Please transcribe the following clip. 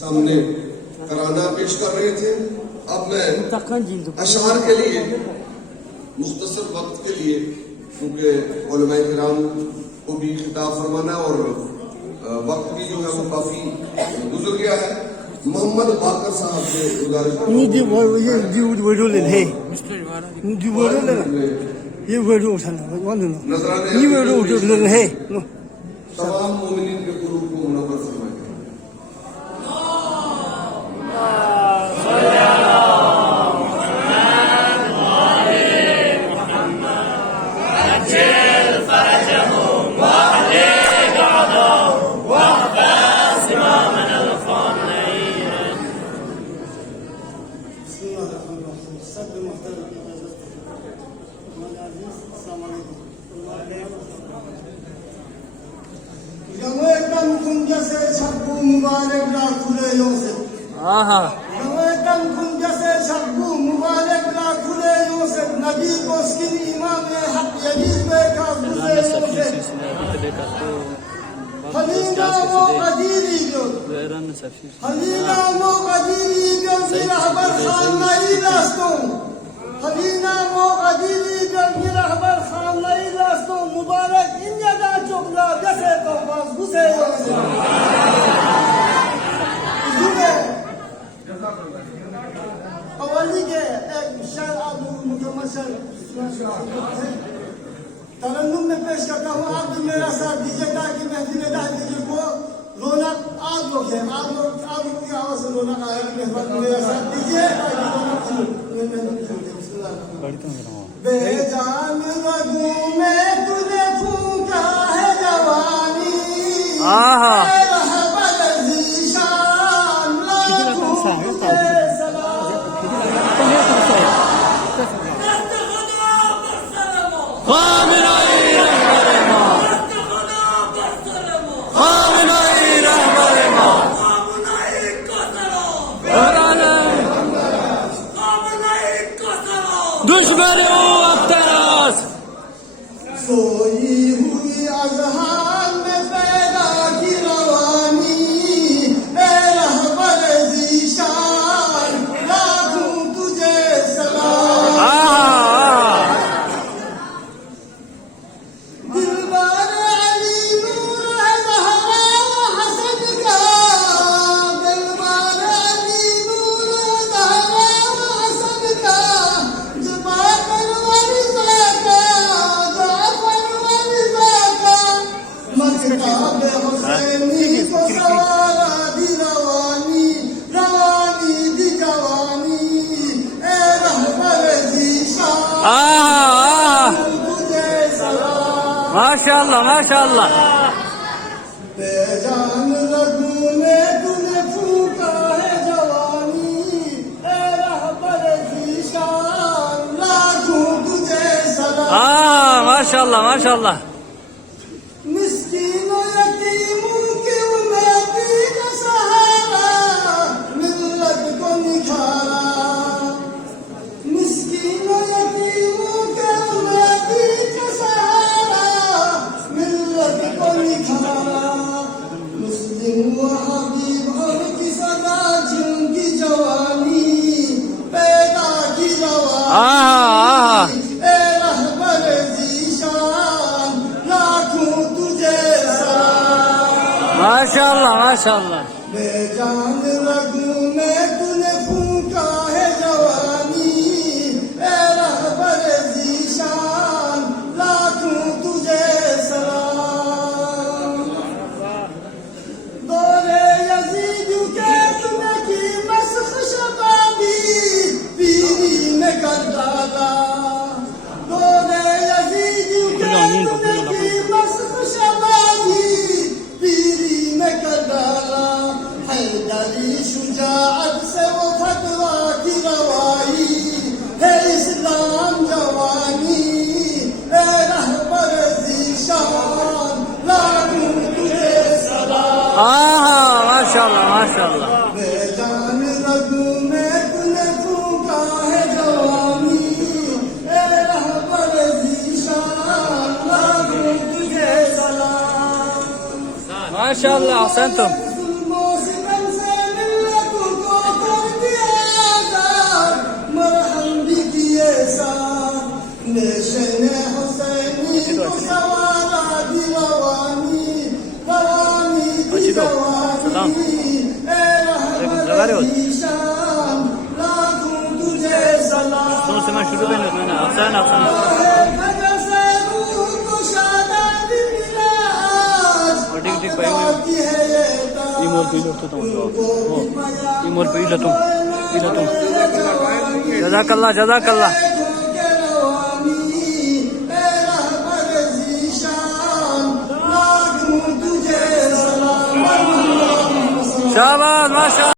सामने तराना पेश कर रहे थे। अब मैं अशआर के लिए मुख्तसर वक्त के लिए, क्योंकि उलमाए किराम को भी खिताब फरमाना और वक्त भी जो है वो काफी गुजर गया है, मोहम्मद बाकर साहब से गुजारिश करता हूं तमाम मोमिनीन के कुरूब को मुनव्वर फरमाएं। मुबारक ला खुले यूं से एकदम तुम जैसे शब्बू मुबारक ला खुले यूं से नबी को स्किन इमाम हक यजीद पे का गुज़े यूं से हलीना मो कदीरी जो हलीना मो कदीरी जो रहबर खान नहीं लास्तों हलीना मो कदीरी जो रहबर खान नहीं लास्तों मुबारक इन जगह चुकला जैसे तो बस गुज़े यूं से अवली के एक शायर आप मुतमसल तरन्नुम में पेश करता हूँ। आप भी मेरा साथ दीजिए ताकि महफिल दाहिर को रौनक आप लोग हैं, आप लोग की आवाज़ से रौनक आएगी। मेरा साथ दीजिए बेजान रगू में तूने फूंका है जवानी सोई हुई अज़हान में पैदा की रवानी ए रहबर ज़ीशान लाखों तुझे सलाम दिलबार अली नूर है ज़हरा हसन का दिलबार अली नूर है ज़हरा हसन का जुबा परवर मकताब हुसैनी को सवारा दी रवानी रवानी दी जवानी ए रहबर ज़ीशान तुझे सलाम माशाअल्लाह माशाअल्लाह। बेजान रगू में तूने फूंका है जवानी ए रहबर ज़ीशान लाखों तुझे सलाम माशाअल्लाह माशाअल्लाह। मिस्कीनों यतीमों की उम्मीदी का सहारा मिल्लत को निखारा मिस्कीनों यतीमों के उम्मीदी का सहारा मिल्लत को निखारा मुस्लिम व हबीब और की सदा जिनकी जवानी पैदा की रवानी ए रहबर ज़ीशान लाखों तुझे सलाम माशाअल्लाह माशाअल्लाह। बेजान रगू में तूने फूंका है जवानी ए रहबर ज़ीशान लाखों तुझे सलाम दौरे यजीद के तूने की मस्ख शबाबी पीरी में कर डाला दौरे यजीद के तूने की मस्ख शबाबी पीरी में कर डाला हैदरी शुजाअत से वो फतवा की रवाई है इस्लाम जवानी ए रहबर ज़ीशान लाखों तुझे सलाम माशाअल्लाह माशाअल्लाह। बेजान रगू में तूने फूंका है जवानी ए रहबर ज़ीशान लाखों तुझे सलाम माशाअल्लाह अहसनतुम। जुल्मों सितम से मिल रहे हो ईशान लाखों तुझे सलाम सुनो से मैं शुरू में ना अफसान अफसान फजर से रूह को शादाब मिला आज ठीक ठीक भाई बाकी है ये इमोर पीलो तो तुम इमोर पीलो तुम जज़ाकल्लाह जज़ाकल्लाह शाबाश माशा